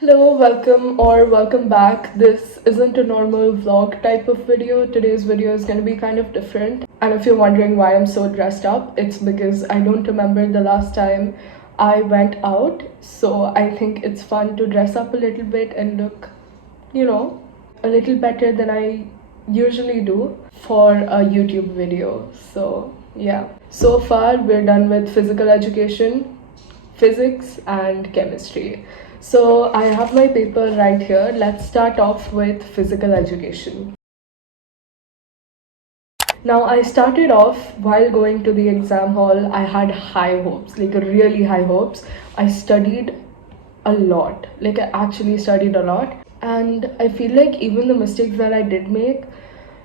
Hello, welcome back. This isn't a normal vlog type of video. Today's video is going to be kind of different. And if you're wondering why I'm so dressed up, it's because I don't remember the last time I went out. So I think it's fun to dress up a little bit and look, you know, a little better than I usually do for a YouTube video. So yeah. So far, we're done with physical education, physics and chemistry. So I have my paper right here. Let's start off with physical education. Now I started off while going to the exam hall. I had high hopes, like really high hopes. I studied a lot, like I actually studied a lot. And I feel like even the mistakes that I did make,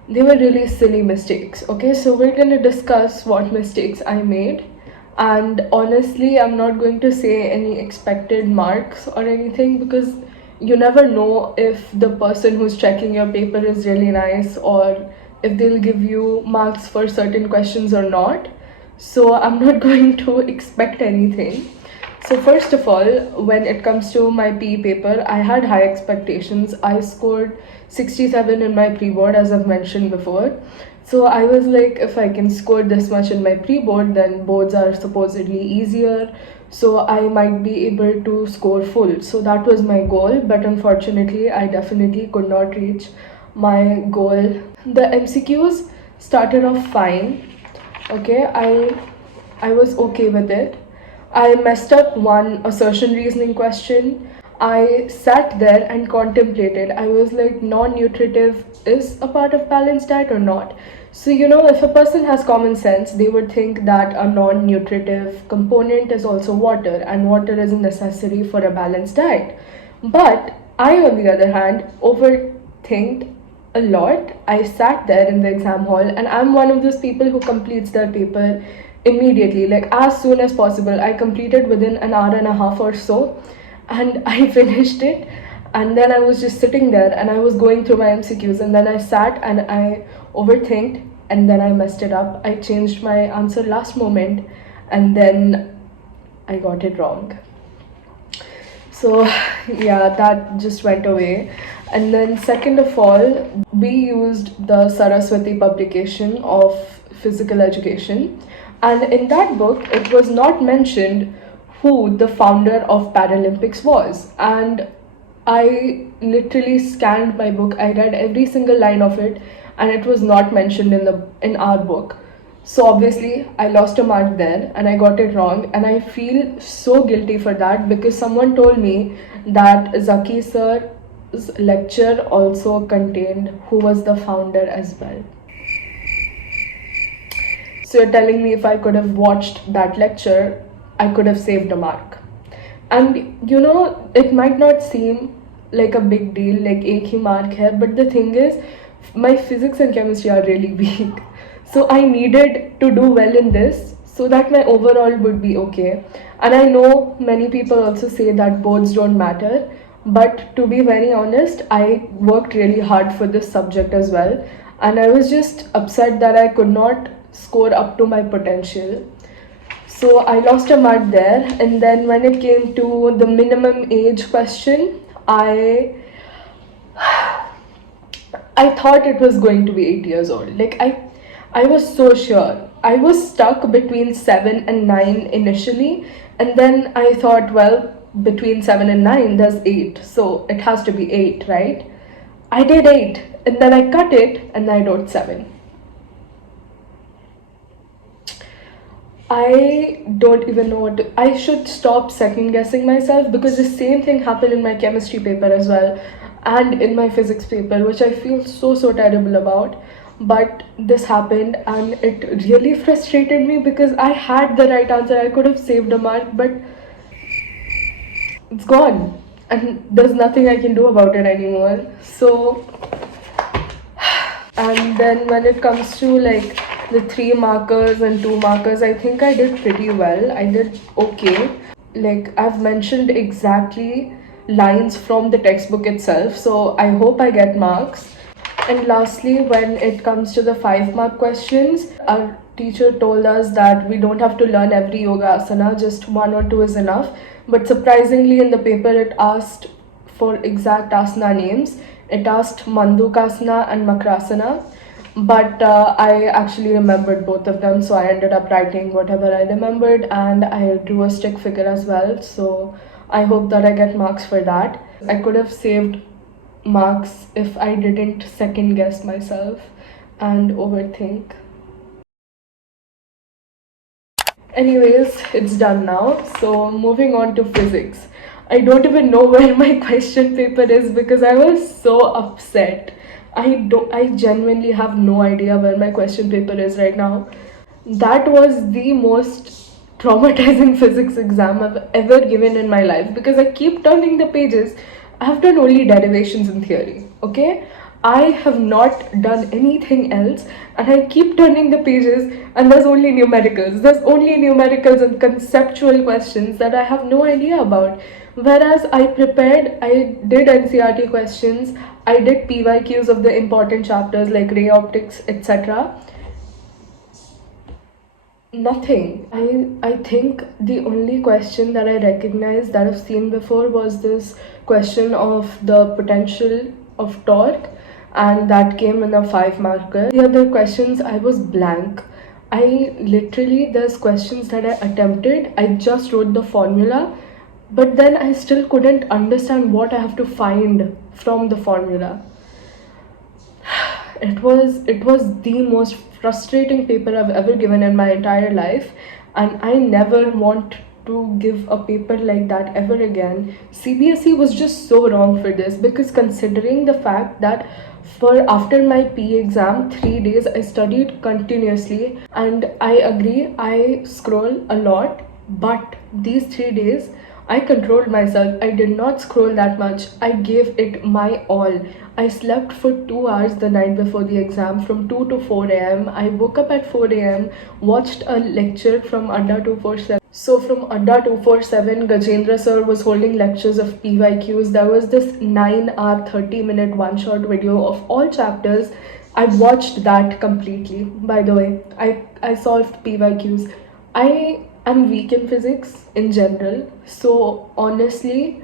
they were really silly mistakes. Okay, so we're gonna discuss what mistakes I made. And honestly, I'm not going to say any expected marks or anything because you never know if the person who's checking your paper is really nice or if they'll give you marks for certain questions or not. So I'm not going to expect anything. So first of all, when it comes to my PE paper, I had high expectations. I scored 67 in my pre-board, as I've mentioned before. So I was like, if I can score this much in my pre-board, then boards are supposedly easier. So I might be able to score full. So that was my goal, but unfortunately, I definitely could not reach my goal. The MCQs started off fine. Okay, I was okay with it. I messed up one assertion reasoning question. I sat there and contemplated. I was like, non-nutritive is a part of balanced diet or not? So, if a person has common sense, they would think that a non-nutritive component is also water, and water is necessary for a balanced diet. But I, on the other hand, overthinked a lot. I sat there in the exam hall, and I'm one of those people who completes their paper immediately, like as soon as possible. I completed within an hour and a half or so, and I finished it. And then I was just sitting there and I was going through my MCQs, and then I sat and I overthinked, and then I messed it up. I changed my answer last moment, and then I got it wrong. So yeah, that just went away. And then second of all, we used the Saraswati publication of physical education, and in that book it was not mentioned who the founder of Paralympics was. And I literally scanned my book, I read every single line of it, and it was not mentioned in our book. So obviously, I lost a mark there and I got it wrong, and I feel so guilty for that because someone told me that Zaki sir's lecture also contained who was the founder as well. So you're telling me if I could have watched that lecture, I could have saved a mark. And it might not seem like a big deal, like ek hi mark hai, but the thing is, my physics and chemistry are really weak. So I needed to do well in this so that my overall would be okay. And I know many people also say that boards don't matter, but to be very honest, I worked really hard for this subject as well. And I was just upset that I could not score up to my potential. So I lost a mark there. And then when it came to the minimum age question, I thought it was going to be 8 years old. Like I was so sure. I was stuck between 7 and 9 initially, and then I thought, well, between 7 and 9 there's 8, so it has to be 8, right? I did 8, and then I cut it and I wrote 7. I don't even know what to, I should stop second guessing myself because the same thing happened in my chemistry paper as well and in my physics paper, which I feel so terrible about. But this happened and it really frustrated me because I had the right answer. I could have saved a mark, but it's gone and there's nothing I can do about it anymore. So, and then when it comes to like the 3 markers and 2 markers, I think I did pretty well. I did okay. Like I've mentioned exactly lines from the textbook itself, so I hope I get marks. And lastly, when it comes to the 5-mark questions, our teacher told us that we don't have to learn every yoga asana, just 1 or 2 is enough. But surprisingly, in the paper, it asked for exact asana names. It asked Mandukasana and Makrasana, but I actually remembered both of them, so I ended up writing whatever I remembered, and I drew a stick figure as well. So I hope that I get marks for that. I could have saved marks if I didn't second guess myself and overthink. Anyways, it's done now. So moving on to physics. I don't even know where my question paper is because I was so upset. I genuinely have no idea where my question paper is right now. That was the most traumatizing physics exam I've ever given in my life because I keep turning the pages. I have done only derivations in theory, okay? I have not done anything else, and I keep turning the pages, and there's only numericals. There's only numericals and conceptual questions that I have no idea about. Whereas I did NCRT questions, I did PYQs of the important chapters like ray optics, etc. Nothing. I think the only question that I recognized that I've seen before was this question of the potential of torque, and that came in a 5 marker. The other questions I was blank. I literally, there's questions that I attempted, I just wrote the formula, but then I still couldn't understand what I have to find from the formula. It was the most frustrating paper I've ever given in my entire life, and I never want to give a paper like that ever again. CBSE was just so wrong for this because considering the fact that for after my P exam 3 days I studied continuously, and I agree I scroll a lot, but these 3 days I controlled myself. I did not scroll that much. I gave it my all. I slept for 2 hours the night before the exam from 2 to 4 am. I woke up at 4 am, watched a lecture from Adda 247. So from Adda 247, Gajendra sir was holding lectures of PYQs. There was this 9 hour 30-minute one-shot video of all chapters. I watched that completely. By the way, I solved PYQs. I'm weak in physics in general, so honestly,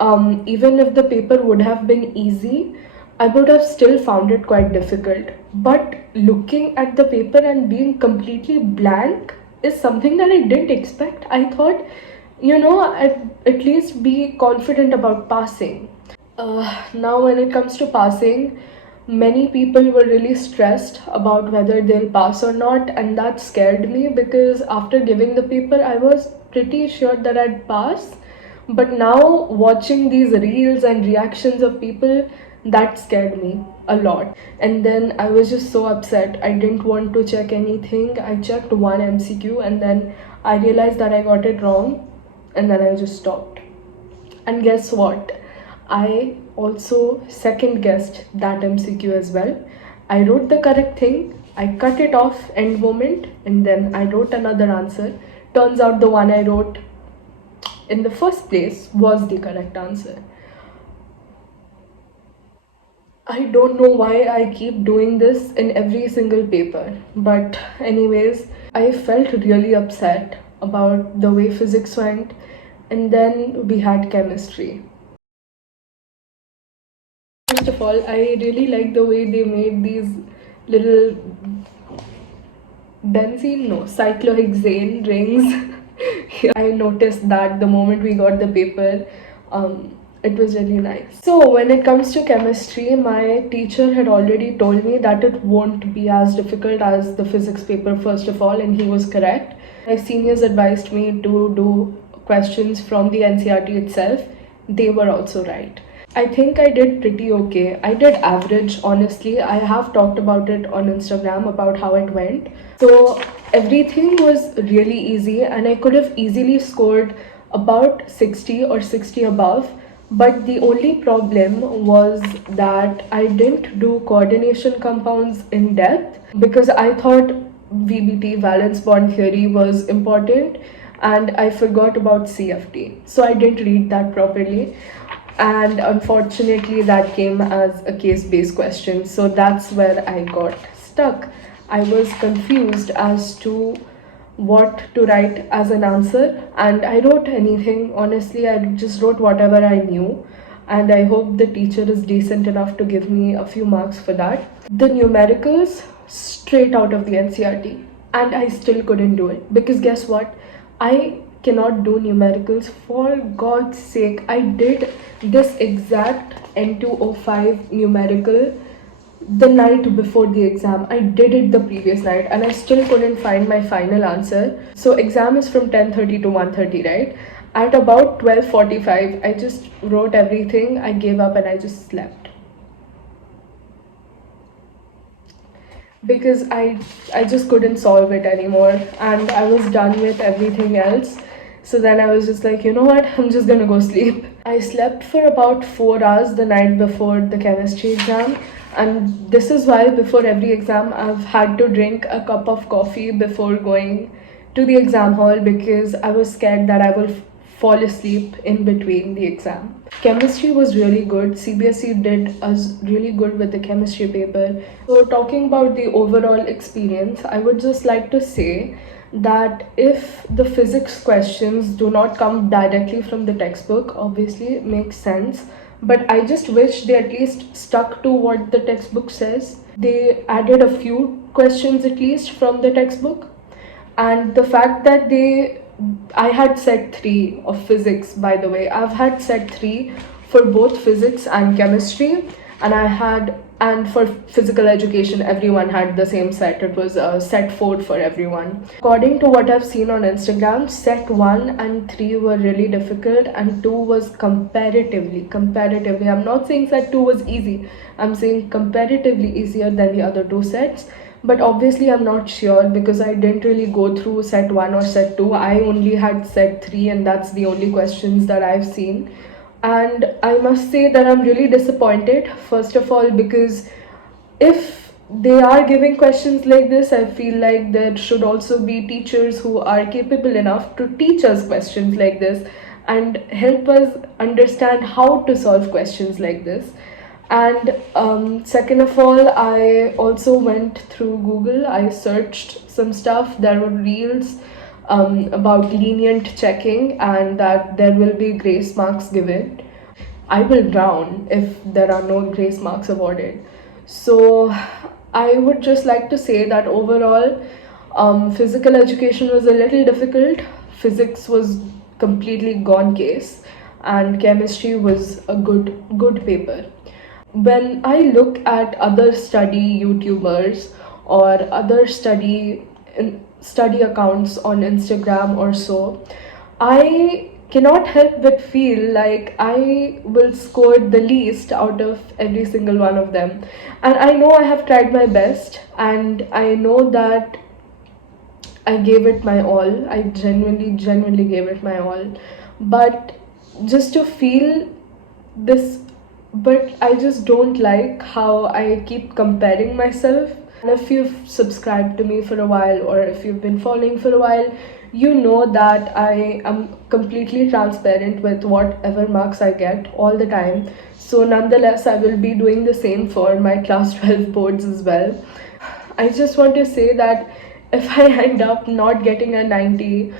even if the paper would have been easy, I would have still found it quite difficult. But looking at the paper and being completely blank is something that I didn't expect. I thought, at least be confident about passing. Now, when it comes to passing, many people were really stressed about whether they'll pass or not, and that scared me because after giving the paper, I was pretty sure that I'd pass. But now, watching these reels and reactions of people, that scared me a lot. And then I was just so upset. I didn't want to check anything. I checked one MCQ and then I realized that I got it wrong, and then I just stopped. And guess what? I also second guessed that MCQ as well. I wrote the correct thing, I cut it off end moment, and then I wrote another answer. Turns out the one I wrote in the first place was the correct answer. I don't know why I keep doing this in every single paper, but anyways, I felt really upset about the way physics went, and then we had chemistry. First of all, I really like the way they made these little benzene, no, cyclohexane rings. I noticed that the moment we got the paper. It was really nice. So when it comes to chemistry, my teacher had already told me that it won't be as difficult as the physics paper first of all, and he was correct. My seniors advised me to do questions from the NCRT itself. They were also right. I think I did pretty okay. I did average, honestly. I have talked about it on Instagram about how it went. So everything was really easy, and I could have easily scored about 60 or 60 above. But the only problem was that I didn't do coordination compounds in depth because I thought VBT, valence bond theory, was important, and I forgot about CFT. So I didn't read that properly, and unfortunately that came as a case-based question. So that's where I got stuck. I was confused as to what to write as an answer, and I wrote anything. Honestly, I just wrote whatever I knew, and I hope the teacher is decent enough to give me a few marks for that. The numericals, straight out of the NCRT, and I still couldn't do it because guess what? I cannot do numericals, for God's sake. I did this exact N205 numerical the night before the exam. I did it the previous night and I still couldn't find my final answer. So exam is from 10:30 to 1:30, right? At about 12:45, I just wrote everything, I gave up and I just slept. Because I just couldn't solve it anymore and I was done with everything else. So then I was just like, you know what, I'm just gonna go sleep. I slept for about 4 hours the night before the chemistry exam, and this is why before every exam I've had to drink a cup of coffee before going to the exam hall because I was scared that I will fall asleep in between the exam. Chemistry was really good. CBSE did us really good with the chemistry paper. So talking about the overall experience, I would just like to say that if the physics questions do not come directly from the textbook, obviously it makes sense, but I just wish they at least stuck to what the textbook says. They added a few questions at least from the textbook, and the fact that I had set 3 of physics, by the way. I've had set 3 for both physics and chemistry, and for physical education, everyone had the same set. It was set 4 for everyone. According to what I've seen on Instagram, set 1 and 3 were really difficult, and 2 was comparatively. I'm not saying set 2 was easy. I'm saying comparatively easier than the other 2 sets. But obviously I'm not sure because I didn't really go through set 1 or set 2. I only had set 3 and that's the only questions that I've seen. And I must say that I'm really disappointed, first of all, because if they are giving questions like this, I feel like there should also be teachers who are capable enough to teach us questions like this and help us understand how to solve questions like this. And second of all, I also went through Google. I searched some stuff. There were reels about lenient checking and that there will be grace marks given. I will drown if there are no grace marks awarded. So I would just like to say that overall, physical education was a little difficult. Physics was completely gone case, and chemistry was a good paper. When I look at other study YouTubers or other study accounts on Instagram or so, I cannot help but feel like I will score the least out of every single one of them. And I know I have tried my best, and I know that I gave it my all. I genuinely gave it my all. But just to feel this, but I just don't like how I keep comparing myself. And if you've subscribed to me for a while or if you've been following for a while, you know that I am completely transparent with whatever marks I get all the time. So nonetheless, I will be doing the same for my class 12 boards as well. I just want to say that if I end up not getting a 90,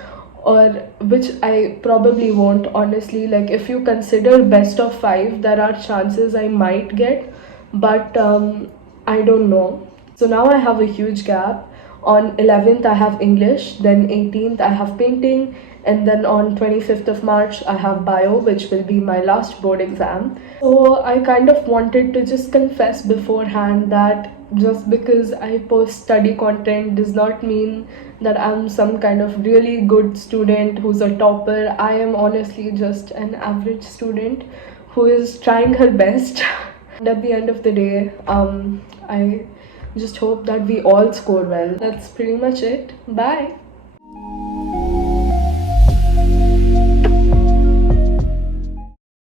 or which I probably won't, honestly, like if you consider best of 5, there are chances I might get, but I don't know. So now I have a huge gap. On 11th I have English, then 18th I have painting, and then on 25th of March I have bio, which will be my last board exam. So I kind of wanted to just confess beforehand that just because I post study content does not mean that I'm some kind of really good student who's a topper. I am honestly just an average student who is trying her best. And at the end of the day, I just hope that we all score well. That's pretty much it. Bye.